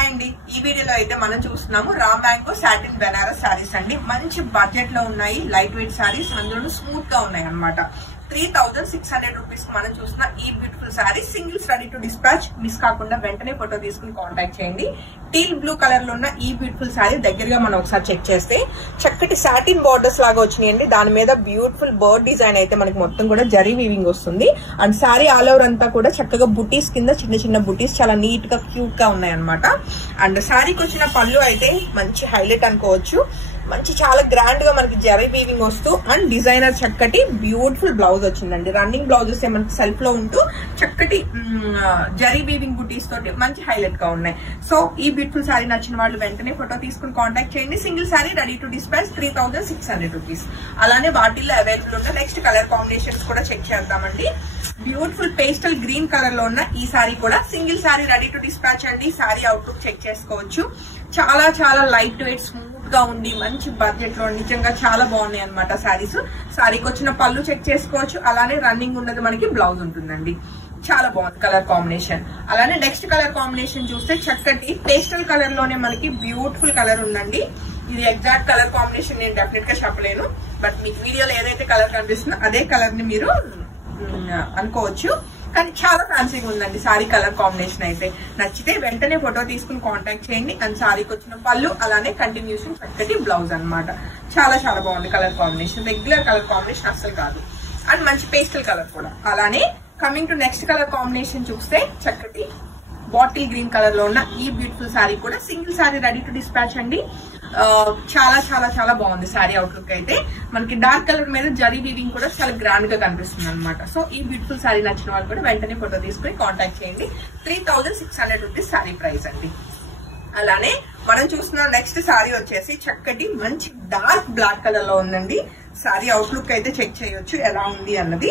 Hi అండి, ఈ వీడియోలో అయితే మనం చూస్తున్నాము raw mango satin Banaras saris అండి. మంచి బడ్జెట్ లో ఉన్నాయి, లైట్ వెయిట్ సారీస్, అందులో స్మూత్ గా ఉన్నాయి అన్నమాట. 3600 రూపీస్ మనం చూస్తున్న ఈ beautiful sorry singles ready to dispatch. Miss కాకుండా వెంటనే ఫోటో తీసుకుని కాంటాక్ట్ చేయండి. టీల్ బ్లూ కలర్ లో ఉన్న ఈ బ్యూటిఫుల్ సారీ దగ్గరగా మనం ఒకసారి చెక్ చేస్తే చక్కటి సాటిన్ బోర్డర్స్ లాగా వచ్చినాయండి. దాని మీద బ్యూటిఫుల్ బర్డ్ డిజైన్ అయితే మనకి మొత్తం కూడా జరీ వీవింగ్ వస్తుంది. అండ్ సారీ ఆల్ ఓవర్ అంతా కూడా చక్కగా బుటీస్ కింద చిన్న చిన్న బుటీస్ చాలా నీట్ గా క్యూట్ గా ఉన్నాయి అనమాట. అండ్ సారీకి వచ్చిన పళ్ళు అయితే మంచి హైలైట్ అనుకోవచ్చు. మంచి చాలా గ్రాండ్ గా మనకి జరీ వీవింగ్ వస్తూ అండ్ డిజైనర్ చక్కటి బ్యూటిఫుల్ బ్లౌజ్ వచ్చిందండి. రన్నింగ్ బ్లౌజెస్ మనకి సెల్ఫ్ లో ఉంటూ చక్కటి జరీ వీవింగ్ బుటీస్ తోటి మంచి హైలైట్ గా ఉన్నాయి. సో ఈ బ్యూటిఫుల్ సారీ నచ్చిన వాళ్ళు వెంటనే ఫోటో తీసుకుని కాంటాక్ట్ చేయండి. Single sorry ready to dispatch 3600 rupees. అలానే వాటిల్లో అవైలబుల్ ఉన్న నెక్స్ట్ కలర్ కాంబినేషన్స్ కూడా చెక్ చేద్దామండి. బ్యూటిఫుల్ పేస్టల్ గ్రీన్ కలర్ లో ఉన్న ఈ సారీ కూడా single sorry ready to dispatch అండి. సారీ అవుట్లుక్ చెక్ చేసుకోవచ్చు. చాలా చాలా లైట్ వెయిట్ స్మూత్ గా ఉంది, మంచి బడ్జెట్ లో నిజంగా చాలా బాగున్నాయి అనమాట సారీస్. సారీకి వచ్చిన పళ్ళు చెక్ చేసుకోవచ్చు. అలానే రన్నింగ్ ఉన్నది మనకి బ్లౌజ్ ఉంటుందండి. చాలా బాగుంది కలర్ కాంబినేషన్. అలానే నెక్స్ట్ కలర్ కాంబినేషన్ చూస్తే చక్కటి పేస్టల్ కలర్ లోనే మనకి బ్యూటిఫుల్ కలర్ ఉందండి. ఇది ఎగ్జాక్ట్ కలర్ కాంబినేషన్ నేను డెఫినెట్ గా చెప్పలేను, బట్ మీకు వీడియోలో ఏదైతే కలర్ కనిపిస్తుందో అదే కలర్ ని మీరు అనుకోవచ్చు. కానీ చాలా ఫ్యాన్సీగా ఉందండి సారీ కలర్ కాంబినేషన్ అయితే. నచ్చితే వెంటనే ఫోటో తీసుకుని కాంటాక్ట్ చేయండి. అండ్ సారీకి వచ్చిన పళ్ళు అలానే కంటిన్యూషన్ చక్కటి బ్లౌజ్ అనమాట. చాలా చాలా బాగుంది colour combination. Regular colour combination అస్సలు కాదు. అండ్ మంచి పేస్టల్ కలర్ కూడా. అలానే coming to next colour combination చూస్తే చక్కటి బాటిల్ గ్రీన్ కలర్ లో ఉన్న ఈ బ్యూటిఫుల్ సారీ కూడా single sorry ready to dispatch అండి. చాలా చాలా చాలా బాగుంది సారీ అవుట్లుక్ అయితే. మనకి డార్క్ కలర్ మీద జరీ వీవింగ్ కూడా చాలా గ్రాండ్ గా కనిపిస్తుంది అనమాట. సో ఈ బ్యూటిఫుల్ సారీ నచ్చిన వాళ్ళు కూడా వెంటనే ఫోటో తీసుకుని కాంటాక్ట్ చేయండి. 3600 రూపీస్ సారీ ప్రైస్ అండి. అలానే మనం చూస్తున్న నెక్స్ట్ సారీ వచ్చేసి చక్కటి మంచి డార్క్ బ్లాక్ కలర్ లో ఉందండి. సారీ అవుట్లుక్ అయితే చెక్ చేయొచ్చు ఎలా ఉంది అన్నది.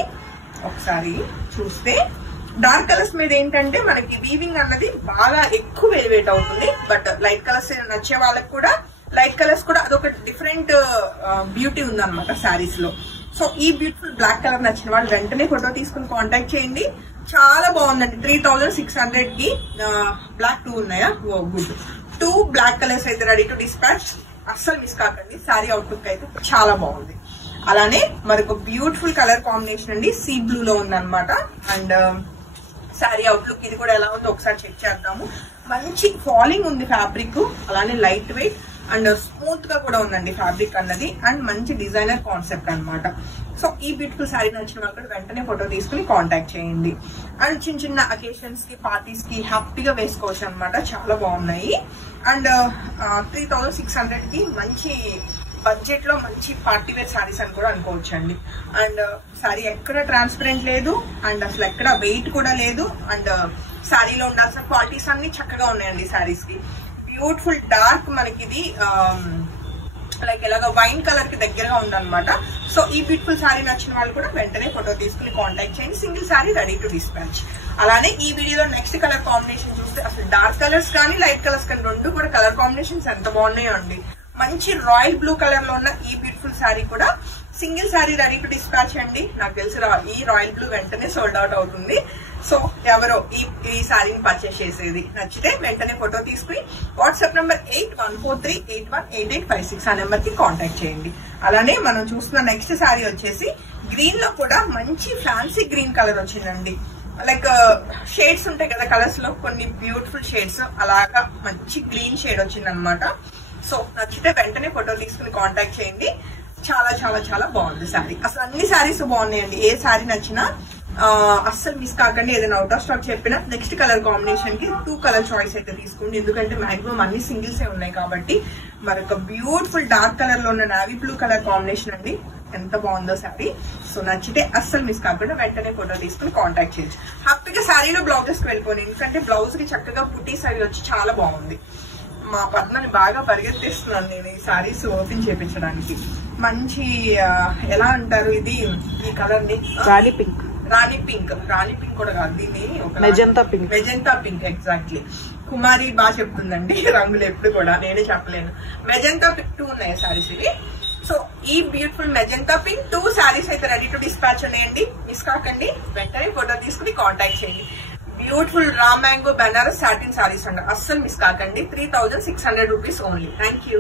ఒకసారి చూస్తే డార్క్ కలర్స్ మీద ఏంటంటే మనకి వీవింగ్ అన్నది బాగా ఎక్కువ ఎలివేట్ అవుతుంది. బట్ లైట్ కలర్స్ నచ్చే వాళ్ళకి కూడా లైట్ కలర్స్ కూడా అదొక డిఫరెంట్ బ్యూటీ ఉందన్నమాట సారీస్ లో. సో ఈ బ్యూటిఫుల్ బ్లాక్ కలర్ నచ్చిన వాళ్ళు వెంటనే ఫోటో తీసుకుని కాంటాక్ట్ చేయండి. చాలా బాగుందండి. 3600 కి బ్లాక్ 2 ఉన్నాయా? గుడ్. 2 బ్లాక్ కలర్స్ అయితే రెడీ టు డిస్పాచ్. అస్సలు మిస్ కాకండి. సారీ అవుట్లుక్ అయితే చాలా బాగుంది. అలానే మరొక బ్యూటిఫుల్ కలర్ కాంబినేషన్ అండి. సీ బ్లూ లో ఉందన్నమాట. అండ్ సారీ అవుట్లుక్ ఇది కూడా ఎలా ఉందో ఒకసారి చెక్ చేద్దాము. మంచి ఫాలింగ్ ఉంది ఫ్యాబ్రిక్. అలానే లైట్ వెయిట్ అండ్ స్మూత్ గా కూడా ఉందండి ఫ్యాబ్రిక్ అన్నది. అండ్ మంచి డిజైనర్ కాన్సెప్ట్ అనమాట. సో ఈ బ్యూటిఫుల్ సారీ నచ్చిన వాళ్ళు కూడా వెంటనే ఫోటో తీసుకుని కాంటాక్ట్ చేయండి. అండ్ చిన్న చిన్న అకేషన్స్ కి పార్టీస్ కి హ్యాపీగా వేసుకోవచ్చు అనమాట. చాలా బాగున్నాయి. అండ్ 3600 కి మంచి బడ్జెట్ లో మంచి పార్టీ వేర్ సారీస్ అని కూడా అనుకోవచ్చు అండి. అండ్ సారీ ఎక్కడ ట్రాన్స్పరెంట్ లేదు అండ్ అసలు ఎక్కడ వెయిట్ కూడా లేదు. అండ్ సారీలో ఉండాల్సిన క్వాలిటీస్ అన్ని చక్కగా ఉన్నాయండి సారీస్ కి. బ్యూటిఫుల్ డార్క్ మనకి ఇది లైక్ ఎలాగ వైన్ కలర్ కి దగ్గరగా ఉందన్నమాట. సో ఈ బ్యూటిఫుల్ సారీ నచ్చిన వాళ్ళు కూడా వెంటనే ఫోటో తీసుకుని కాంటాక్ట్ చేయండి. Single sorry ready to dispatch. అలానే ఈ వీడియోలో నెక్స్ట్ కలర్ కాంబినేషన్ చూస్తే అసలు డార్క్ కలర్స్ కానీ లైట్ కలర్స్ కానీ రెండు కూడా కలర్ కాంబినేషన్స్ ఎంత బాగున్నాయో అండి. మంచి రాయల్ బ్లూ కలర్ లో ఉన్న ఈ బ్యూటిఫుల్ సారీ కూడా single sorry ready to dispatch అండి. నాకు తెలిసి ఈ రాయల్ బ్లూ వెంటనే సోల్డ్ అవుట్ అవుతుంది. సో ఎవరో ఈ సారీని పర్చేస్ చేసేది నచ్చితే వెంటనే ఫోటో తీసుకుని వాట్సాప్ నంబర్ 8143818856 ఆ నెంబర్ కి కాంటాక్ట్ చేయండి. అలానే మనం చూస్తున్న నెక్స్ట్ సారీ వచ్చేసి గ్రీన్ లో కూడా మంచి ఫ్యాన్సీ గ్రీన్ కలర్ వచ్చిందండి. లైక్ షేడ్స్ ఉంటాయి కదా కలర్స్ లో, కొన్ని బ్యూటిఫుల్ షేడ్స్ అలాగా మంచి గ్రీన్ షేడ్ వచ్చింది అనమాట. సో నచ్చితే వెంటనే ఫోటో తీసుకుని కాంటాక్ట్ చేయండి. చాలా చాలా చాలా బాగుంది సారీ. అసలు అన్ని సారీస్ బాగున్నాయండి. ఏ సారీ నచ్చినా అస్సలు మిస్ కాకండి. ఏదైనా అవుట్ ఆఫ్ స్టాక్ చెప్పినా నెక్స్ట్ కలర్ కాంబినేషన్ కి 2 కలర్ చాయిస్ అయితే తీసుకోండి. ఎందుకంటే మాక్సిమం అన్ని సింగిల్స్ ఉన్నాయి కాబట్టి. మరొక బ్యూటిఫుల్ డార్క్ కలర్ లో ఉన్న నావీ బ్లూ కలర్ కాంబినేషన్ అండి. ఎంత బాగుందో సారీ. సో నచ్చితే అస్సలు మిస్ కాకుండా వెంటనే ఫోటో తీసుకుని కాంటాక్ట్ చేయొచ్చు. హ్యాపీగా సారీలో బ్లౌజెస్ కి వెళ్ళిపోయింది. ఎందుకంటే బ్లౌజ్ కి చక్కగా బుటీస్ అవి వచ్చి చాలా బాగుంది. మా పద్మని బాగా పరిగెత్తిస్తున్నాను నేను ఈ సారీస్ ఓపెన్ చేయించడానికి. మంచి ఎలా అంటారు ఇది ఈ కలర్ ని? రాణి పింక్ కూడా కాదు, దీన్ని మెజెంతా పింక్. ఎగ్జాక్ట్లీ. కుమారి బాగా చెప్తుందండి రంగులు ఎప్పుడు కూడా, నేనే చెప్పలేను. మెజెంతా పింక్ 2 ఉన్నాయి సారీస్ ఇవి. సో ఈ బ్యూటిఫుల్ మెజెంతా పింక్ 2 సారీస్ అయితే రెడీ టు డిస్పాచ్ ఉన్నాయండి. మిస్ కాకండి. వెంటనే ఫోటో తీసుకుని కాంటాక్ట్ చేయండి. Beautiful raw mango Banaras satin saris అండి, అస్సలు మిస్ కాకండి. 3600 రూపీస్ ఓన్లీ. Thank you.